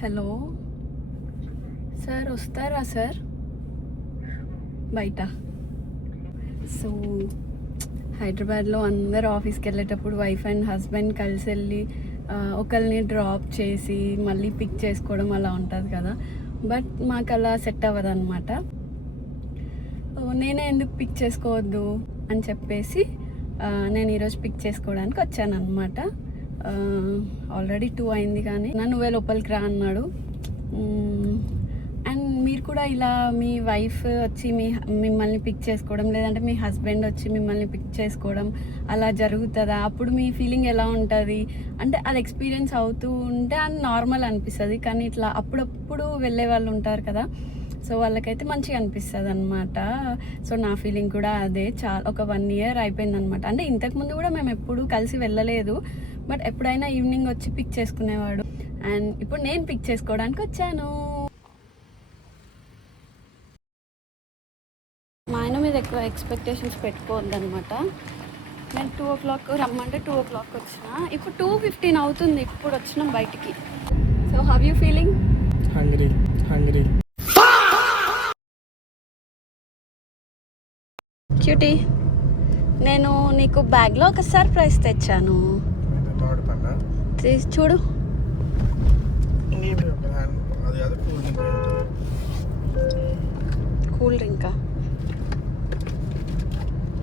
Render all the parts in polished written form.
Hello sir, వస్తారా sir బయట? So హైదరాబాద్లో అందరు ఆఫీస్కి వెళ్ళేటప్పుడు వైఫ్ అండ్ హస్బెండ్ కలిసి వెళ్ళి ఒకరిని డ్రాప్ చేసి మళ్ళీ పిక్ చేసుకోవడం అలా ఉంటుంది కదా. బట్ మాకు అలా సెట్ అవ్వదు అనమాట. నేనే ఎందుకు పిక్ చేసుకోవద్దు అని చెప్పేసి నేను ఈరోజు పిక్ చేసుకోవడానికి వచ్చాను అనమాట. ఆల్రెడీ 2 అయింది, కానీ నువ్వే లోపలికి రా అన్నాడు. అండ్ మీరు కూడా ఇలా మీ వైఫ్ వచ్చి మిమ్మల్ని పిక్ చేసుకోవడం, లేదంటే మీ హస్బెండ్ వచ్చి మిమ్మల్ని పిక్ చేసుకోవడం అలా జరుగుతుందా? అప్పుడు మీ ఫీలింగ్ ఎలా ఉంటుంది అంటే అది ఎక్స్పీరియన్స్ అవుతూ ఉంటే అది నార్మల్ అనిపిస్తుంది, కానీ ఇట్లా అప్పుడప్పుడు వెళ్ళే వాళ్ళు ఉంటారు కదా, సో వాళ్ళకైతే మంచిగా అనిపిస్తుంది అనమాట. సో నా ఫీలింగ్ కూడా అదే. ఒక 1 year అయిపోయింది అనమాట. అంటే ఇంతకుముందు కూడా మేము ఎప్పుడు కలిసి వెళ్ళలేదు, బట్ ఎప్పుడైనా ఈవినింగ్ వచ్చి పిక్ చేసుకునేవాడు. అండ్ ఇప్పుడు నేను పిక్ చేసుకోవడానికి వచ్చాను. మా ఆయన మీద ఎక్కువ ఎక్స్పెక్టేషన్స్ పెట్టుకోవద్దనమాట. నేను 2 o'clock రమ్మంటే 2 o'clock వచ్చిన, ఇప్పుడు 2:15 అవుతుంది. ఇప్పుడు వచ్చినాం బయటికి. So how you feeling? Hungry. Cutie, నేను నీకు బ్యాగ్లో ఒక సర్ప్రైజ్ తెచ్చాను, చూడు. కూల్ డ్రింకా?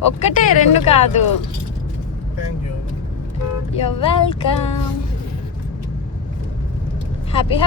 ఒక్కటే, 2 కాదు. you're welcome. హ్యాపీ